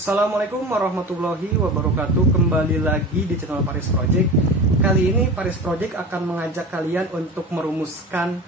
Assalamualaikum warahmatullahi wabarakatuh. Kembali lagi di channel Paris Project. Kali ini Paris Project akan mengajak kalian untuk merumuskan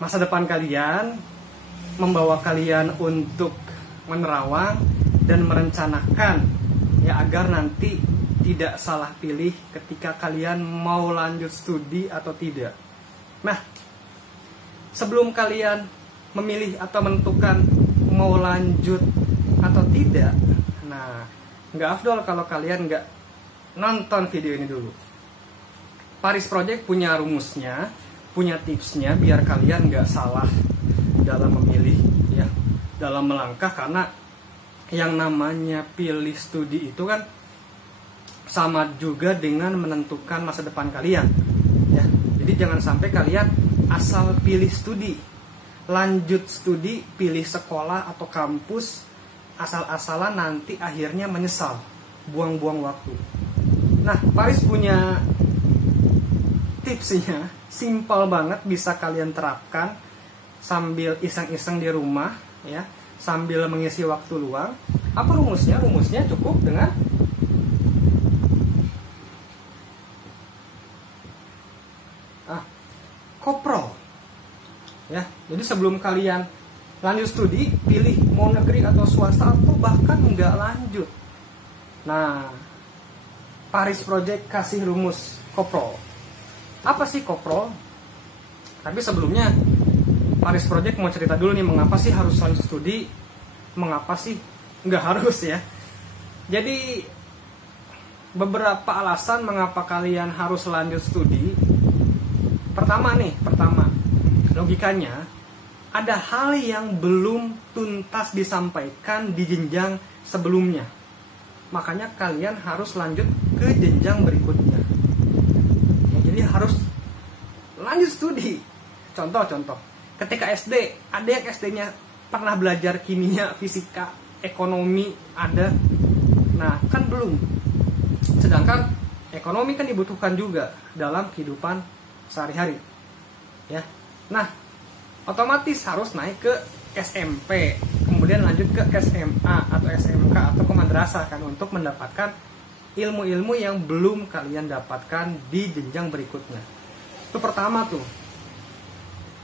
masa depan kalian, membawa kalian untuk menerawang dan merencanakan ya, agar nanti tidak salah pilih ketika kalian mau lanjut studi atau tidak. Nah, sebelum kalian memilih atau menentukan mau lanjut atau tidak, nah, nggak afdol kalau kalian nggak nonton video ini dulu. Paris Project punya rumusnya, punya tipsnya biar kalian nggak salah dalam memilih ya, dalam melangkah. Karena yang namanya pilih studi itu kan sama juga dengan menentukan masa depan kalian ya. Jadi jangan sampai kalian asal pilih studi, lanjut studi, pilih sekolah atau kampus asal-asalan, nanti akhirnya menyesal, buang-buang waktu. Nah, Paris punya tipsnya, simpel banget, bisa kalian terapkan sambil iseng-iseng di rumah ya, sambil mengisi waktu luang. Apa rumusnya? Rumusnya cukup dengan koprol ya. Jadi sebelum kalian lanjut studi, pilih mau negeri atau swasta atau bahkan nggak lanjut. Nah, Paris Project kasih rumus koprol. Apa sih koprol? Tapi sebelumnya Paris Project mau cerita dulu nih, mengapa sih harus lanjut studi, mengapa sih nggak harus ya. Jadi beberapa alasan mengapa kalian harus lanjut studi. Pertama, logikanya ada hal yang belum tuntas disampaikan di jenjang sebelumnya. Makanya kalian harus lanjut ke jenjang berikutnya. Ya, jadi harus lanjut studi. Contoh, ketika SD, ada yang SD-nya pernah belajar kimia, fisika, ekonomi, ada. Nah, kan belum. Sedangkan ekonomi kan dibutuhkan juga dalam kehidupan sehari-hari. Ya. Nah, otomatis harus naik ke SMP, kemudian lanjut ke SMA atau SMK atau ke madrasah kan, untuk mendapatkan ilmu-ilmu yang belum kalian dapatkan di jenjang berikutnya. Itu pertama tuh.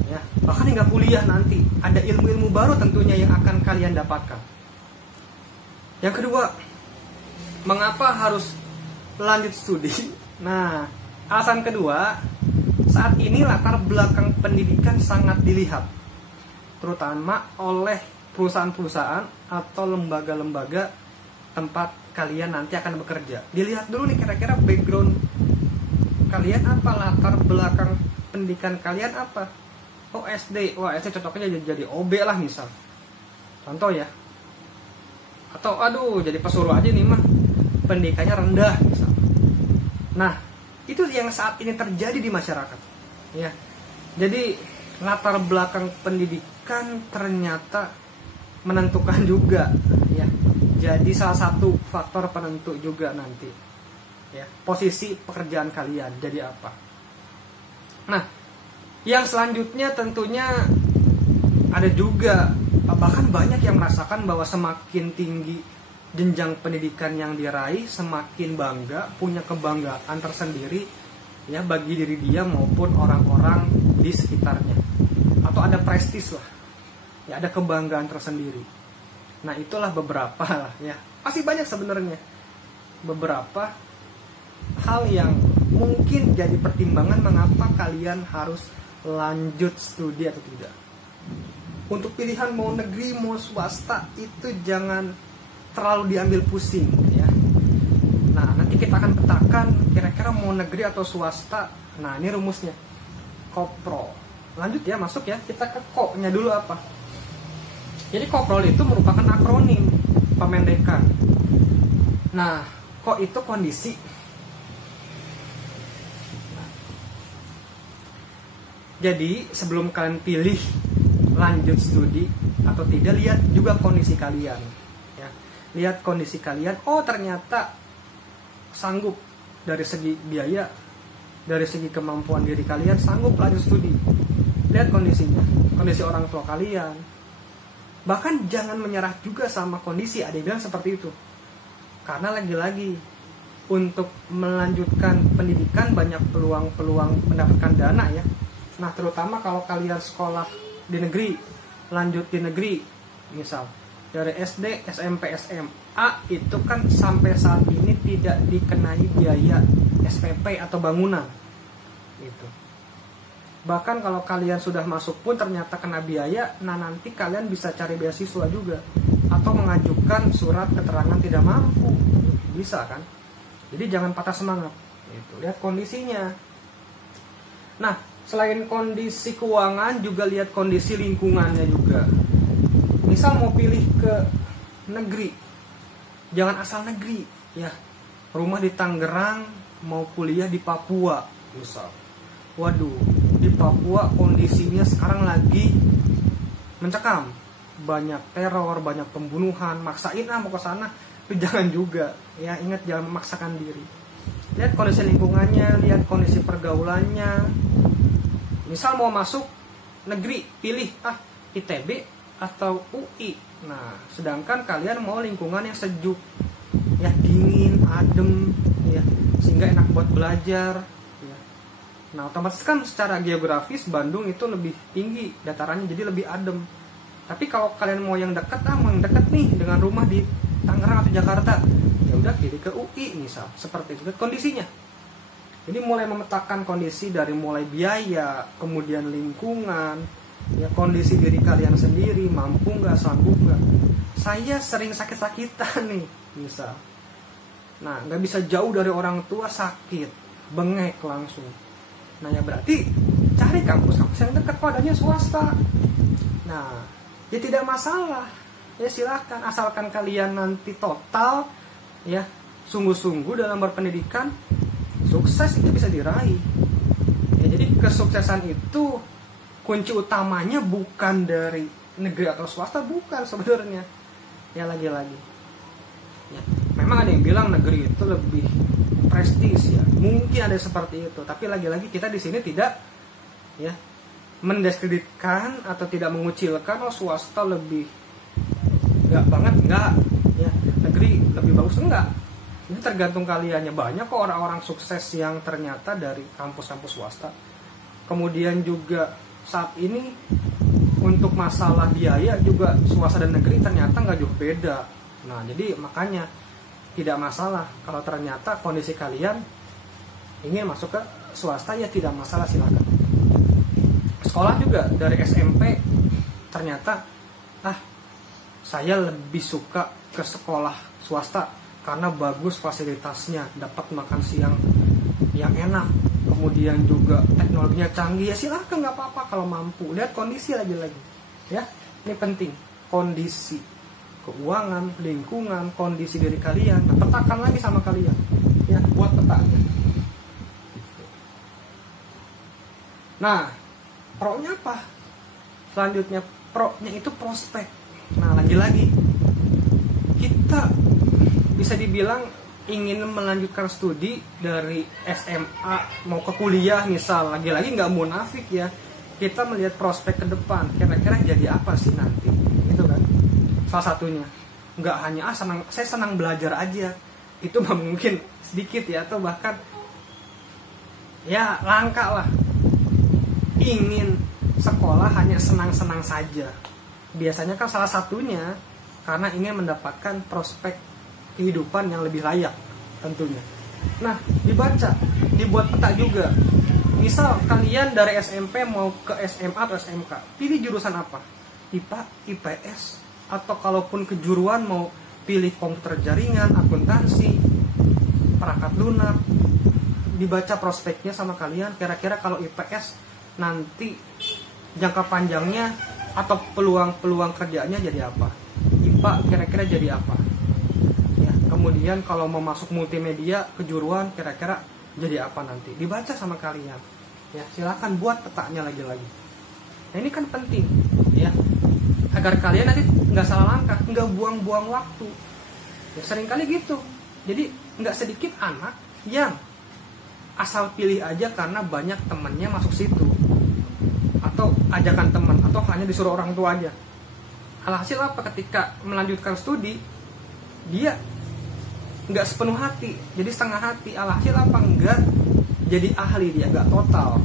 Ya, bahkan hingga kuliah nanti ada ilmu-ilmu baru tentunya yang akan kalian dapatkan. Yang kedua, mengapa harus lanjut studi? Nah, alasan kedua, saat ini latar belakang pendidikan sangat dilihat, terutama oleh perusahaan-perusahaan atau lembaga-lembaga tempat kalian nanti akan bekerja. Dilihat dulu nih, kira-kira background kalian apa, latar belakang pendidikan kalian apa. Oh, SD, wah SD cocoknya jadi OB lah misal, contoh ya. Atau aduh, jadi pesuruh aja nih mah, pendidikannya rendah misal. Nah, itu yang saat ini terjadi di masyarakat ya. Jadi latar belakang pendidikan ternyata menentukan juga ya. Jadi salah satu faktor penentu juga nanti ya, posisi pekerjaan kalian jadi apa. Nah, yang selanjutnya tentunya ada juga, bahkan banyak yang merasakan bahwa semakin tinggi jenjang pendidikan yang diraih, semakin bangga, punya kebanggaan tersendiri ya, bagi diri dia maupun orang-orang di sekitarnya, atau ada prestis lah ya, ada kebanggaan tersendiri. Nah, itulah beberapa lah ya, pasti banyak sebenarnya beberapa hal yang mungkin jadi pertimbangan mengapa kalian harus lanjut studi atau tidak. Untuk pilihan mau negeri mau swasta itu jangan terlalu diambil pusing ya. Nah, nanti kita akan petakan kira-kira mau negeri atau swasta. Nah, ini rumusnya koprol. Lanjut ya, masuk ya, kita ke ko-nya dulu apa. Jadi koprol itu merupakan akronim pemendekan. Nah, ko itu kondisi. Nah, jadi sebelum kalian pilih lanjut studi atau tidak, lihat juga kondisi kalian. Lihat kondisi kalian, oh ternyata sanggup dari segi biaya, dari segi kemampuan diri kalian, sanggup lanjut studi. Lihat kondisinya, kondisi orang tua kalian, Bahkan jangan menyerah juga sama kondisi. Ada yang bilang seperti itu. Karena lagi-lagi untuk melanjutkan pendidikan banyak peluang-peluang mendapatkan dana ya. Nah, terutama kalau kalian sekolah di negeri, lanjut di negeri, misal dari SD, SMP, SMA, itu kan sampai saat ini tidak dikenai biaya SPP atau bangunan. Gitu. Bahkan kalau kalian sudah masuk pun ternyata kena biaya, nah nanti kalian bisa cari beasiswa juga atau mengajukan surat keterangan tidak mampu. Bisa kan? Jadi jangan patah semangat. Gitu. Lihat kondisinya. Nah, selain kondisi keuangan juga lihat kondisi lingkungannya juga. Misal mau pilih ke negeri, jangan asal negeri ya. Rumah di Tangerang, mau kuliah di Papua misal. Waduh, di Papua kondisinya sekarang lagi mencekam. Banyak teror, banyak pembunuhan. Maksain mau ke sana, tapi jangan juga ya. Ingat, jangan memaksakan diri. Lihat kondisi lingkungannya, lihat kondisi pergaulannya. Misal mau masuk negeri, pilih ITB atau UI. Nah, sedangkan kalian mau lingkungan yang sejuk, ya dingin, adem, ya sehingga enak buat belajar. Ya. Nah, otomatis kan secara geografis Bandung itu lebih tinggi datarannya, jadi lebih adem. Tapi kalau kalian mau yang dekat, mau yang dekat nih dengan rumah di Tangerang atau Jakarta, ya udah pilih ke UI misal, seperti itu. Lihat kondisinya. Jadi mulai memetakan kondisi dari mulai biaya, kemudian lingkungan, ya kondisi diri kalian sendiri, mampu nggak, sanggup nggak. Saya sering sakit-sakitan nih, misal. Nah, nggak bisa jauh dari orang tua, sakit, bengek langsung. Nah, ya berarti cari kampus-kampus yang dekat, padanya swasta. Nah, ya tidak masalah, ya silahkan, asalkan kalian nanti total, ya sungguh-sungguh dalam berpendidikan. Sukses itu bisa diraih ya. Jadi kesuksesan itu kunci utamanya bukan dari negeri atau swasta, bukan sebenarnya ya. Lagi-lagi ya, memang ada yang bilang negeri itu lebih prestis ya, mungkin ada seperti itu, tapi lagi-lagi kita di sini tidak ya mendiskreditkan atau tidak mengucilkan swasta lebih enggak banget, enggak ya, negeri lebih bagus, enggak. Ini tergantung kaliannya. Banyak kok orang-orang sukses yang ternyata dari kampus-kampus swasta. Kemudian juga saat ini untuk masalah biaya juga swasta dan negeri ternyata nggak jauh beda. Nah, jadi makanya tidak masalah kalau ternyata kondisi kalian ingin masuk ke swasta, ya tidak masalah, silakan. Sekolah juga dari SMP ternyata saya lebih suka ke sekolah swasta karena bagus fasilitasnya, dapat makan siang yang enak, kemudian juga teknologinya canggih, ya silahkan, nggak apa-apa kalau mampu. Lihat kondisi lagi-lagi ya, ini penting, kondisi keuangan, lingkungan, kondisi diri kalian. Nah, petakan lagi sama kalian ya, buat petanya. Nah, pro-nya apa? Selanjutnya pro-nya itu prospek. Nah, lagi-lagi kita bisa dibilang ingin melanjutkan studi dari SMA mau ke kuliah misal, lagi-lagi nggak munafik ya, kita melihat prospek ke depan, kira-kira jadi apa sih nanti, itu kan salah satunya. Nggak hanya saya senang belajar aja, itu mungkin sedikit ya, atau bahkan ya langka lah. Ingin sekolah hanya senang-senang saja, biasanya kan salah satunya karena ingin mendapatkan prospek kehidupan yang lebih layak tentunya. Nah, dibaca, dibuat peta juga. Misal kalian dari SMP mau ke SMA atau SMK, pilih jurusan apa? IPA, IPS, atau kalaupun kejuruan mau pilih komputer jaringan, akuntansi, perangkat lunak. Dibaca prospeknya sama kalian, kira-kira kalau IPS nanti jangka panjangnya atau peluang-peluang kerjaannya jadi apa? IPA kira-kira jadi apa? Kemudian kalau mau masuk multimedia, kejuruan, kira-kira jadi apa nanti? Dibaca sama kalian. Ya, silakan buat petanya lagi-lagi. Nah, ini kan penting ya, agar kalian nanti nggak salah langkah, nggak buang-buang waktu. Ya, seringkali gitu. Jadi nggak sedikit anak yang asal pilih aja karena banyak temannya masuk situ, atau ajakan teman, atau hanya disuruh orang tua aja. Alhasil apa? Ketika melanjutkan studi, dia nggak sepenuh hati, jadi setengah hati. Alhasil apa? Nggak jadi ahli dia, nggak total.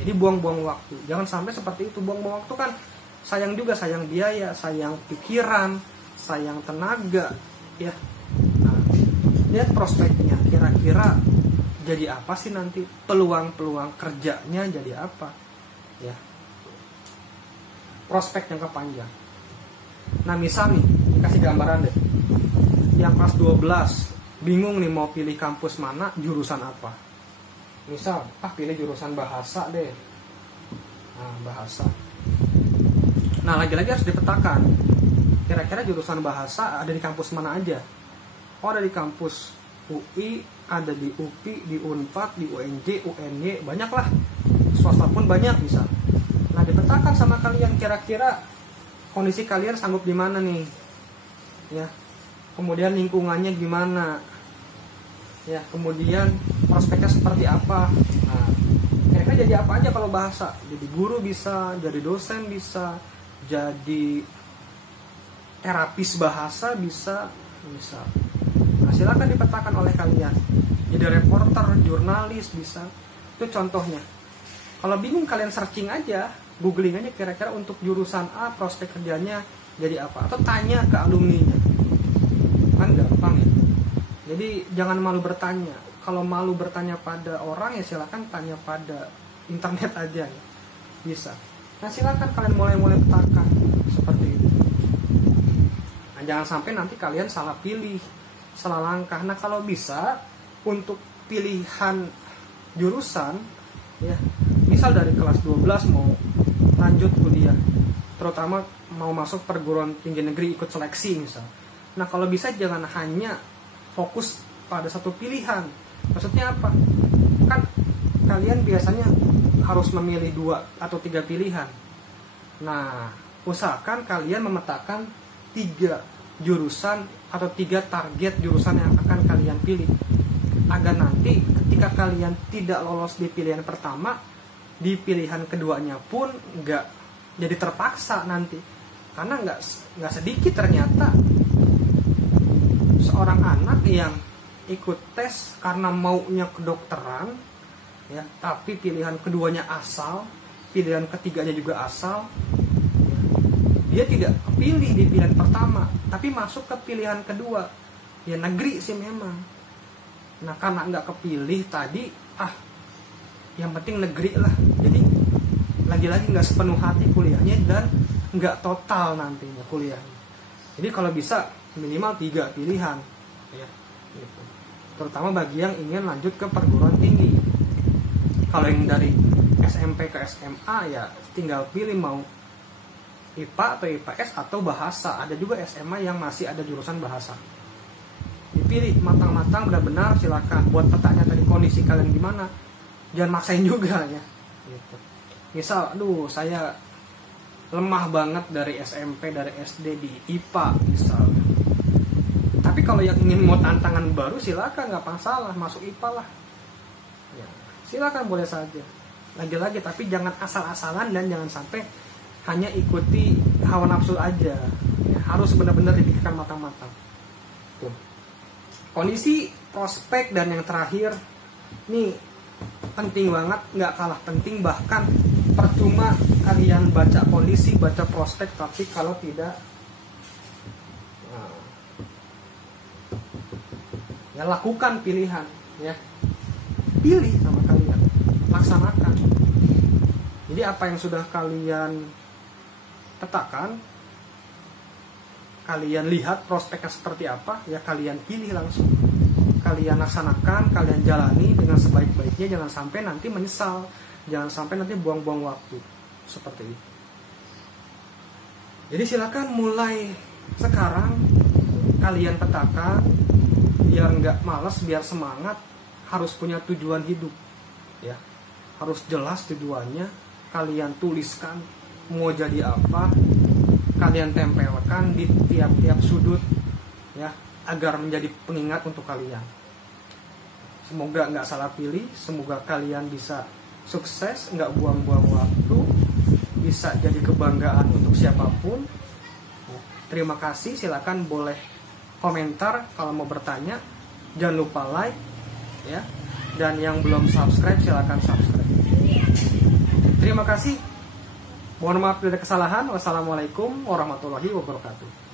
Jadi buang-buang waktu. Jangan sampai seperti itu. Buang-buang waktu kan sayang juga, sayang biaya, sayang pikiran, sayang tenaga, ya. Nah, lihat prospeknya, kira-kira jadi apa sih nanti, peluang-peluang kerjanya jadi apa, ya. Prospek jangka panjang. Nah, misal nih, kasih gambaran deh. Yang kelas 12 bingung nih mau pilih kampus mana, jurusan apa. Misal, pilih jurusan bahasa deh. Nah, bahasa. Nah, lagi-lagi harus dipetakan. Kira-kira jurusan bahasa ada di kampus mana aja? Oh, ada di kampus UI, ada di UPI, di Unpad, di UNJ, UNY, banyak lah. Swasta pun banyak bisa. Nah, dipetakan sama kalian kira-kira kondisi kalian sanggup di mana nih. Ya. Kemudian lingkungannya gimana? Ya, kemudian prospeknya seperti apa? Nah, kira-kira jadi apa aja kalau bahasa? Jadi guru bisa, jadi dosen bisa, jadi terapis bahasa bisa. Nah, silakan dipetakan oleh kalian. Jadi reporter, jurnalis bisa. Itu contohnya. Kalau bingung kalian searching aja, googling aja kira-kira untuk jurusan A prospek kerjanya jadi apa, atau tanya ke alumninya. Kan gampang ya. Jadi jangan malu bertanya. Kalau malu bertanya pada orang ya silakan tanya pada internet aja ya. Bisa. Nah, silakan kalian mulai petakan seperti itu. Nah, jangan sampai nanti kalian salah pilih, salah langkah. Nah, kalau bisa untuk pilihan jurusan ya, misal dari kelas 12 mau lanjut kuliah, terutama mau masuk perguruan tinggi negeri ikut seleksi misal. Nah, kalau bisa jangan hanya fokus pada satu pilihan. Maksudnya apa? Kan kalian biasanya harus memilih 2 atau 3 pilihan. Nah, usahakan kalian memetakan 3 jurusan atau 3 target jurusan yang akan kalian pilih, agar nanti ketika kalian tidak lolos di pilihan pertama, di pilihan keduanya pun nggak jadi terpaksa nanti. Karena nggak sedikit ternyata seorang anak yang ikut tes karena maunya kedokteran ya, tapi pilihan keduanya asal, pilihan ketiganya juga asal, dia tidak kepilih di pilihan pertama tapi masuk ke pilihan kedua ya, negeri sih memang. Nah, karena nggak kepilih tadi, yang penting negeri lah, jadi lagi-lagi nggak sepenuh hati kuliahnya dan nggak total nantinya kuliahnya. Jadi kalau bisa minimal 3 pilihan ya, gitu. Terutama bagi yang ingin lanjut ke perguruan tinggi. Kalau yang dari SMP ke SMA ya tinggal pilih mau IPA atau IPS atau bahasa. Ada juga SMA yang masih ada jurusan bahasa. Dipilih matang-matang, benar-benar silakan. Buat petanya tadi kondisi kalian gimana, jangan maksain juga ya, gitu. Misal, saya lemah banget dari SMP, dari SD di IPA misalnya. Tapi kalau yang ingin mau tantangan baru silakan, nggak masalah, masuk IPA lah. Ya, silakan, boleh saja. Lagi-lagi tapi jangan asal-asalan dan jangan sampai hanya ikuti hawa nafsu aja. Ya, harus benar-benar dipikirkan matang-matang. Tuh. Kondisi prospek dan yang terakhir, nih penting banget, nggak kalah penting, bahkan percuma kalian baca kondisi, baca prospek, tapi kalau tidak ya lakukan pilihan ya, pilih sama kalian, laksanakan. Jadi apa yang sudah kalian petakan, kalian lihat prospeknya seperti apa ya, kalian pilih langsung, kalian laksanakan, kalian jalani dengan sebaik-baiknya. Jangan sampai nanti menyesal, jangan sampai nanti buang-buang waktu seperti itu. Jadi silakan mulai sekarang kalian petakan, biar nggak malas, biar semangat. Harus punya tujuan hidup ya, harus jelas tujuannya. Kalian tuliskan mau jadi apa, kalian tempelkan di tiap-tiap sudut ya, agar menjadi pengingat untuk kalian. Semoga nggak salah pilih, semoga kalian bisa sukses, nggak buang-buang waktu, bisa jadi kebanggaan untuk siapapun. Terima kasih, silakan boleh komentar kalau mau bertanya. Jangan lupa like ya. Dan yang belum subscribe silahkan subscribe. Terima kasih. Mohon maaf bila ada kesalahan. Wassalamualaikum warahmatullahi wabarakatuh.